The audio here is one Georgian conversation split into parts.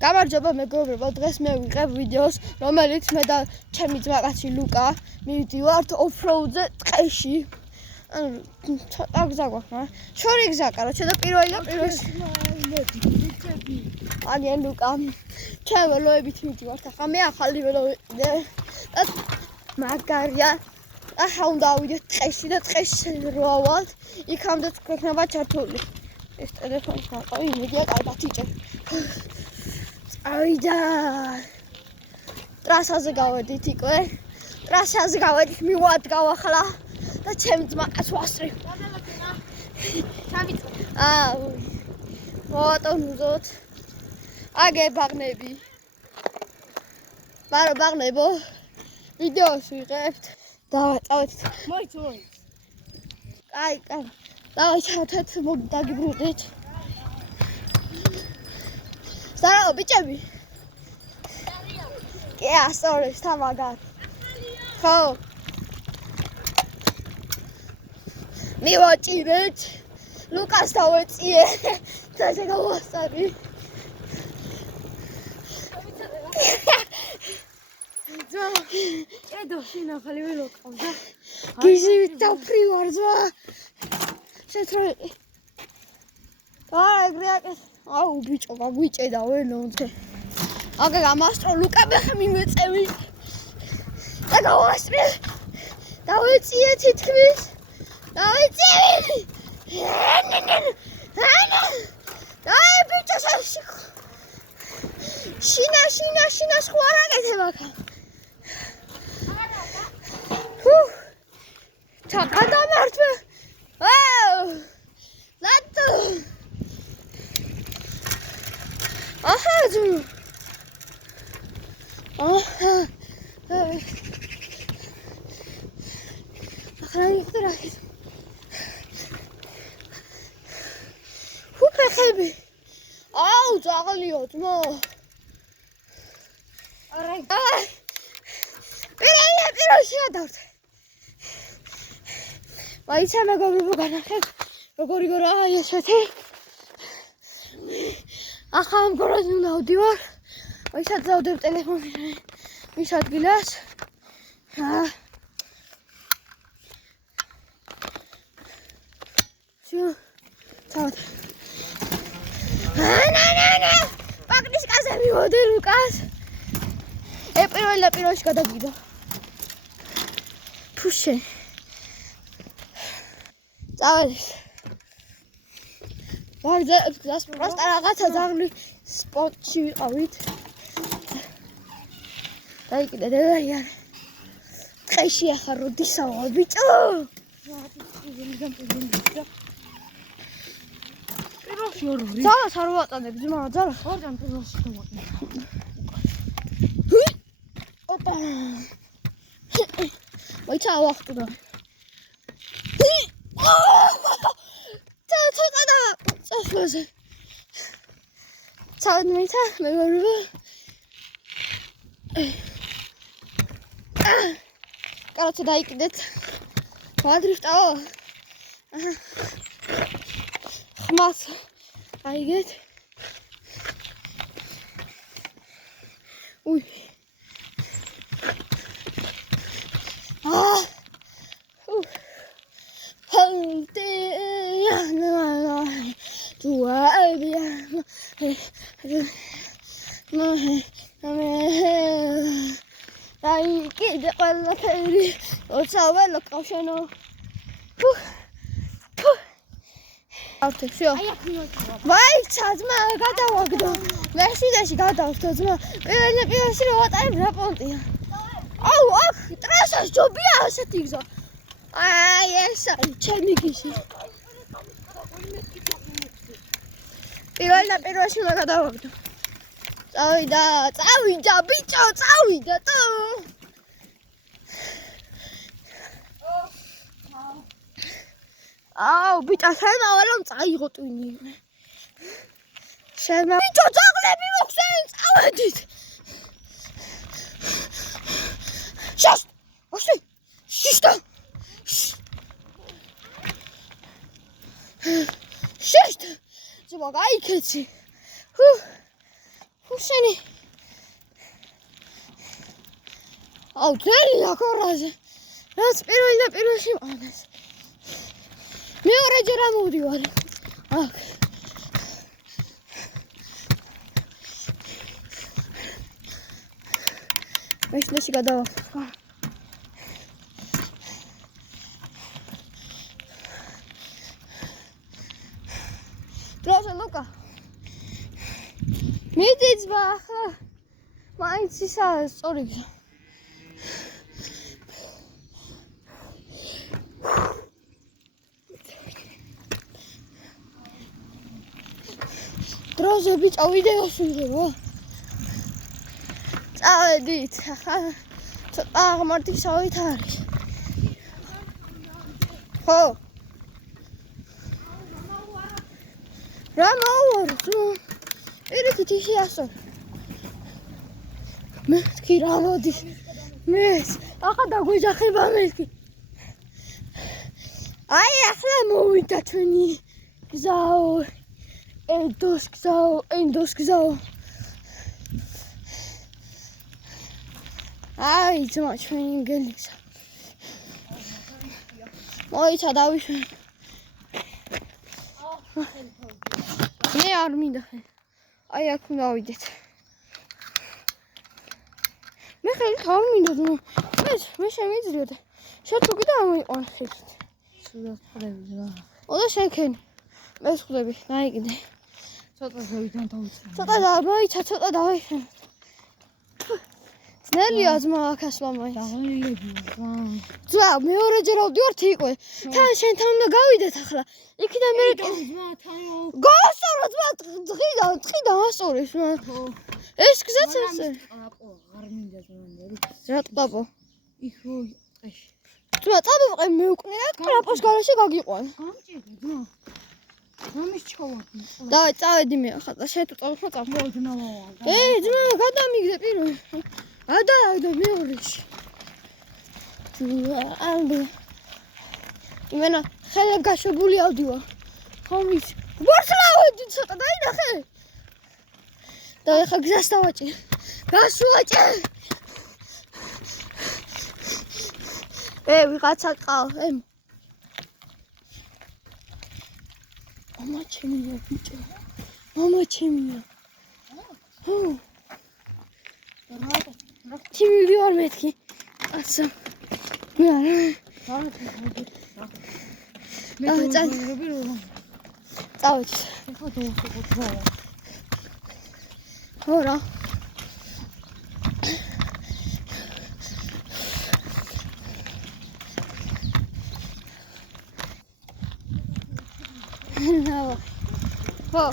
გამარჯობა მეგობრებო, დღეს მე ვიღებ ვიდეოს, რომელიც მე და ჩემი ძმაკაცი ლუკა მივდივართ ოფროუდზე ტყეში. ცოტა გზა გვაქვს, შორი გზა, короче, და პირველი აგენ ლუკა. ჩემ ველოებით მივდივართ, ახლა მე ახალი ველოები და მაგარია. ახლა უნდა ავიდეთ ტყეში და ტყეში როავალთ, იქამდე გვექნება ჩართული. ეს ტელეფონი გაყავი, მედია კარგად იჭერ. Avida. Ტრასაზე გავედით იკვე. ტრასაზე გავედით, მივადგავ ახლა და ჩემ ძმაკაც ვასწრებ. მოვატონუძოთ. აგე ბაღნები. მაგრამ ბაღნებო, ვიდეოს ვიღებთ. დავაწავეთ. მოიწოი. აი. დავაჩავთ, დაგიბრუნდით. Staro, bičebi. Ja, sorry, stamagat. Ho. Mi očinec. Lukas tavecie. Tože ga ostavi. Edo, šina khali velokavda. Gizi ta privardzva. Šetroi. Ai, griakes. აუ ბიჭო გაგვიჭედა ველონზე აგა გამასტრო ლუკა მიმეწევი და გავასწრე დავეციე თითქმის დავეციე დაი ბიჭო შინა სხვა რა გეთება ჩაკადამართვე აუ ლატო Aha, du. Aha. Ახლა იხდრა. ფუფეხები. აუ, ძაღლიო, ძმო. არა. პირაში გადავთ. მაიცა მეგობრებო განახეთ. როგორი გორაა ესეთი. ახლა ამ გორაზე უნდა ავდივარ. ვისაც დავდებ ტელეფონს მის ადგილას. შო. წავედ. ანა. პაკნის კაზე მივოდე ლუკას. პირველში გადაგიდო. თუშე. წავედ. გზას პროსტა რაღაცა ძაღლი სპორტში ვიყავით. დაიკიდე დედაიან. ტყეში ახლა როდისავა ბიჭო. პირველში ორი. ძალას არ ვატანებ ძმა, ძალას. ორჯერ პირველში დავატანე. ოპა. მოიცა ავახტუდა. ცოტა და წასვლაზე. ცალმეცა მეგობრებო. კაროჩე დაიკიდეთ. ვადრიფტაო. ხმას აიგეთ. უი. Ai, che da quella che lo so, bello cauceno. Attenzione. Vai, chazma, გადავაგდო. მესიდაში გადავხდო. პირველში რო ვატარებ რა პონტია. აუ, აქ ტრასას ჯობია ასეთი გზა. აი, ეს არის ჩემი გიში. პირველში უნდა გადავაგდო. წავიდა, ბიჭო, წავიდა თუ. აუ, ბიჭო, შემავალო წაიღო ტვინი. ბიჭო, ძაღლები მოხსენ, წავედით. შაშ! ოსი! შიშტა! შიშტა! ძმა გაიქეცი. შენი აუ ძელია კორაზე რაც პირველი და პირველში მყავს მეორეჯერ ამოვდივარ აქ მეშინაში გადავახსნა დროზე ლუკა მიდიც ვა ახლა მაინც ისაა სწორი დროზე ბიჭა ვიდეოს ვიღებო წავედით ახლა ცოტა აღმართისავით არის ხო რა მოვარდ ერეთით ისე ასო მეთქი რა მოდის მეს ახლა დაგვეჯახება მეთქი აი ახლა მოვიდა ჩვენი გზაო ენდოს გზაო აი ძმა ჩვენი ინგელი გზა მოიცა დავიშვენ მე არ მინდა აი აქ მოვიდეთ მე ხელით არ მინდა მე შემიძლია შეთო კიდე ამოიყვან ხელით სულაც ხვდები რა ოდა შეკენ მე ხვდები დაიგდე ცოტა ზევიდან დავიწყე ცოტა მოიცა ცოტა დავიშვენ ძნელია ძმა აქ ასვლა მაინც დაღლილებია ძმა მეორეჯერ ავდივართ იყვე თან შენთან უნდა გავიდეთ ახლა იქიდან მე ძმა თან გასწორო ძმა დღიდან ასწორეს ეს გზაც ესე არ მინდა ძმა რა ტყაპო იქ რო იყეში ძმა წამოვყე მე უკვე კრაპოს გარშე გაგიყვან გამჭირდა ძმა რომის ჩოვარდი დავай წავედი მე ახლა შენ თუ წავხო წამოვდნავა ძმა გადამიგდე პირველ ადა მეორეში ანდი იმენა ხელე გაშვებული ავდივარ ხომის ვარსლავედი ცოტა დაინახე და ახლა გზას დავაჭირე გასვაჭე ვიღაცა ყავ მამა ჩემია ბიჭო მამა ჩემია ხო თიმი ვარ მეთქი ასა მე არა წავედი ხო რა ხო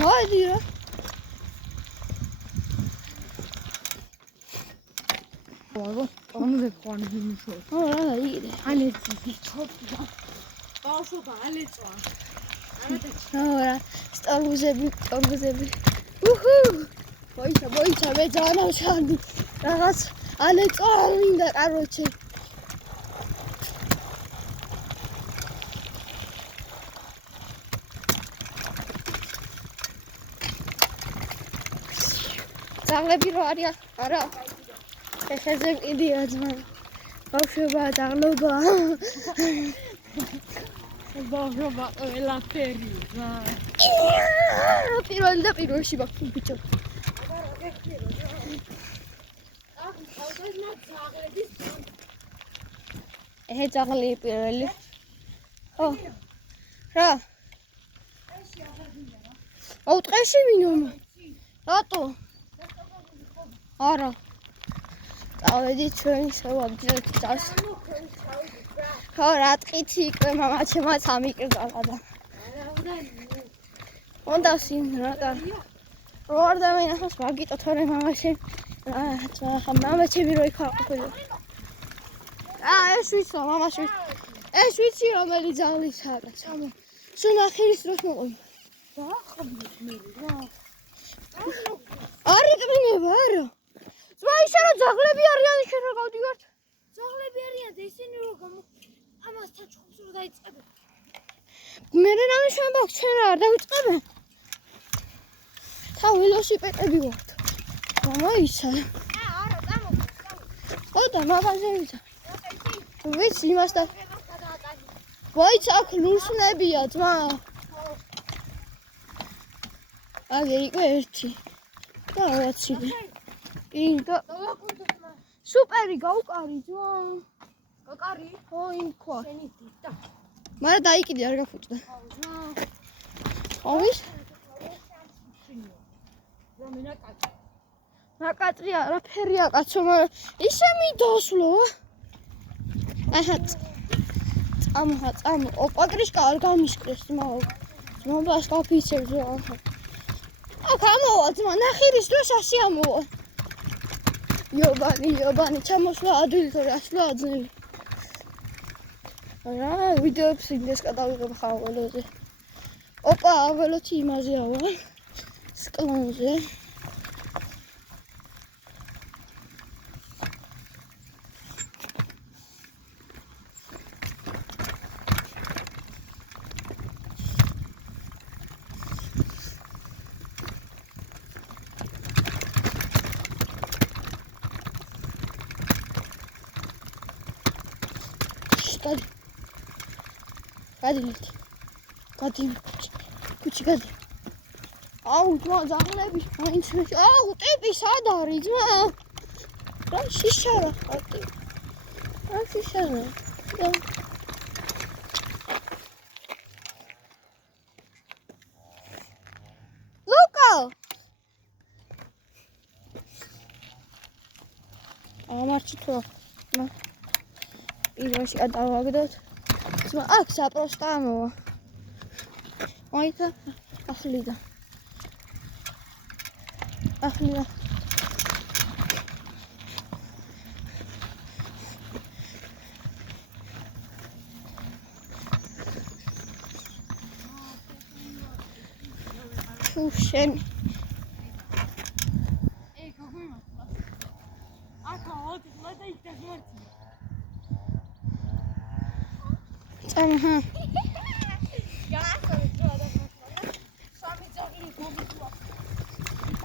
ჰაიდი რა ამზე ყوانه მიშო. ხო რა იგივე. ალეცი ჩოპდა. ბავშვობა ალეწვა. ხო რა სტორმუზები. მოიცა მე ძანავშანი. რაღაც ალეწვა მინდა კაროჩე. ძაღლები რო არიან? არა. ეხეზე მიდია ძმა. ბავშვობა ძაღლობა. ბავშვობა ყველაფერი ძმა. პირველი და პირველში ბავშვი ბიჭო. ძაღლი პირველი. ხო. რა? აუ ტყეში მინომა. რატო? არა. წავედით ჩვენი შევაბძეთ წას. ხო რა ტყითი იკვე მამა ჩემაც ამიკრდალა და. უნდა სინ რა. რო არ დამენახოს მაგიტო თორე მამაში. ხა მამა ჩემი რო იქ აყოლო. ეს ვიცი მამაში. ეს ვიცი რომელი ძაღლისაა კაცო. სუნახირის დროს მოყვი. დაახმის მე რა. არ იყრინება არა. ძმა ისე რომ ძაღლები არიან შენ რა გავდივართ? ძაღლები არიან და ისინი რო ამასთან ჩხუბს რო დაიწყებენ. მე რა ნიშნება აქვს შენ არ დავიწყებე? თა ველოსიპედები ვართ. მამა არა, წამოდი. ოდა მაღაზია ვიცა. ვიცი იმას და ვაიც აქ ლურსნებია ძმა. აგე იყო ერთი. და რაცილი. ინდა სუპერი გაუკარი ძმა. გაკარი? ხო, იმ ქვა. შენი დიდა. მაგრამ დაიკიდე არ გაფუჭდა. აუ, ძმა. ომის? რა მინაკაცი. ნაკაწრი არაფერია კაცო, მაგრამ ისე მიდოსლო. აჰა. წამო. ოპა კრიშკა არ გამისკრეს ძმა. ძმობას გაფიცებს რა. აქ ამოვა ძმა, ნახირის დროს ასე ამოვა. იობანი, ჩამოსვლა ადვილი თორე ასვლა აძნელი. რა ვიდეოებს ინდეს გადავიღებ ხაველოზე. ოპა, აველოთი იმაზეა ვარ. სკლონზე. გადი კუჩი გადი აუ ძმა ზაღლების მაინც აუ ტიპი სად არის ძმა რა შიშარა ხარ რა შიშარა ლუკა ამარჩი თუ პირველში გადავაგდოთ ძმა აქ საპროსტა ამოვა აითა ახლიდა შენ ეი გოგოიმართლა აკა ოდლა და იქ დაგმართლა წამო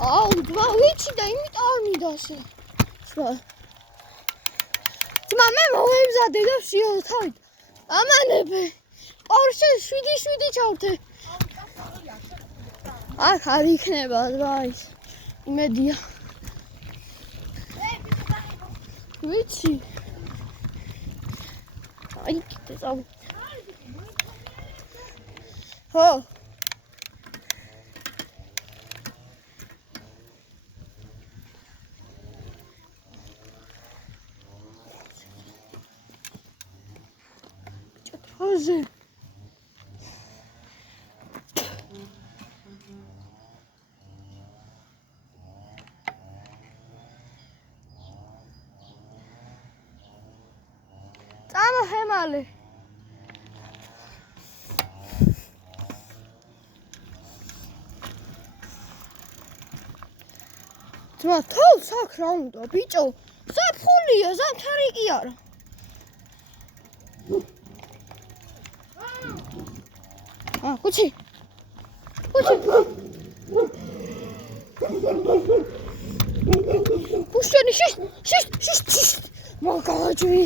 აუ ძმა ვიცი და იმიტომ არ მიდასე ძმა მე მოვემზადე და შიოთავით ამანებე პორშე 7 ჩავთე აქ არ იქნება ძმა ის იმედია ვიცი აი კიდე წავ ხო ჭოთოზე წამო ჰემალე ძმა თავს აქ რა უნდა ბიჭო საფხულია ზამთარი კი არა კუჩი უშენი შიშ მაგაჯვი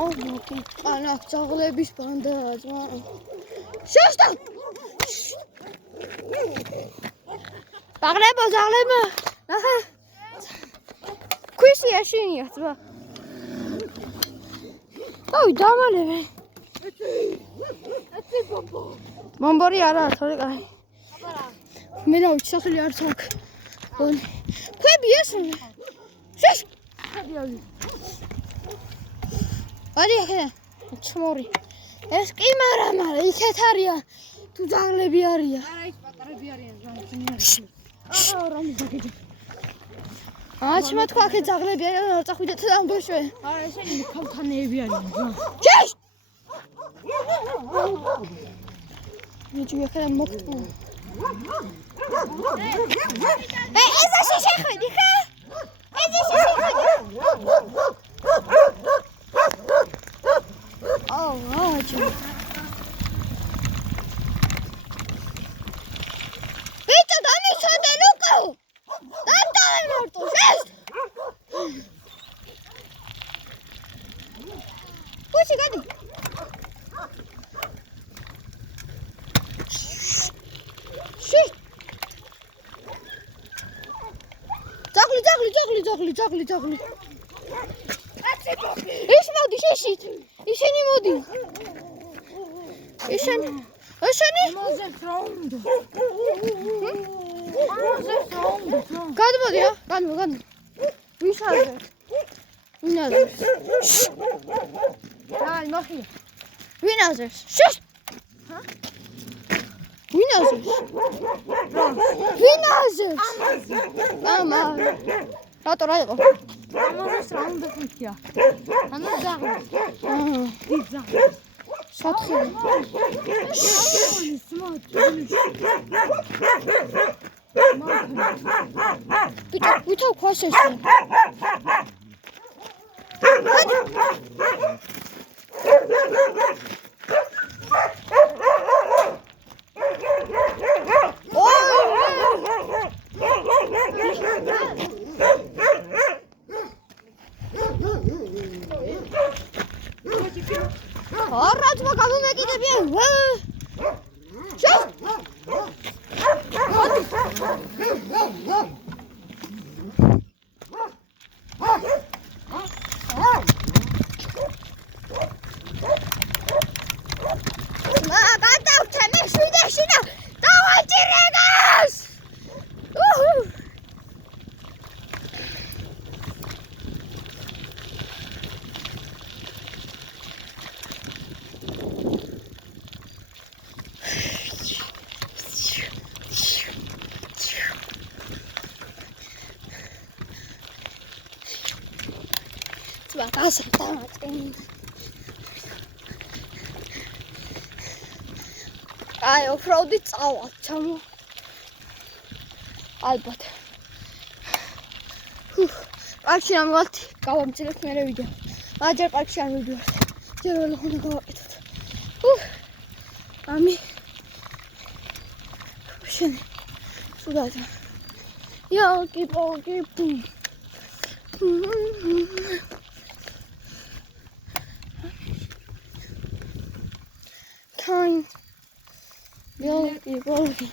აუ მოკი ყანაკ ძაღლების ბანდაა ძმა შეშტა ბაღლებო ძაღლებო ნახე ქვისი ეშინია ძმა აუ დამალევე ეთი ბომბო მომბორი არა თორე კაი აბარა მე რა ვიცი სახელი არც აქვს ქვები ესმე შეშ ქვები არის ადი ახლა ჩმორი ეს კი მაგრამ იქეთ არიან თუ ძაღლები არიან არა ის პატარები არიან ძაღლები აა რა მიგაგები აჩმა თქვა აქ ძაღლები არიან არ წახვიდეთ ამ ბოშვე არა ესენი ქალთანეები არიან შეშ მიჭი ახლა მოხტო ეს შეხედი ხა ეს შეხედი აუ აჭი ძაღლი. ის მოდი შეშით. ისინი მოდი. ისინი ამაზებს რა უნდა? გადმოდი რა, გადმო. ვის აზრებს? ვინ აზრებს? დაი, მოხია. ვინ აზრებს? შუშ! ვინ აზრებს? მამა. რატო რა იყო? ამაზებს რა უნდა ხუთია? ანუ ძაღლი. დიდ ძაღლი. სათხი. ვითო ქვასეს. Arrat bakalım ne gidebilir. Şuf. Ai, ოფროუდი წავალ, ჩამო. ალბათ. პარკში ამგვარად გავამწირებთ მერე ვიდეო. აჯერ პარკში არ მივიდივართ. ჯერ რა უნდა გავაკეთოთ. ამი. შენ. სულაძე. Yogi. Time. Yogi.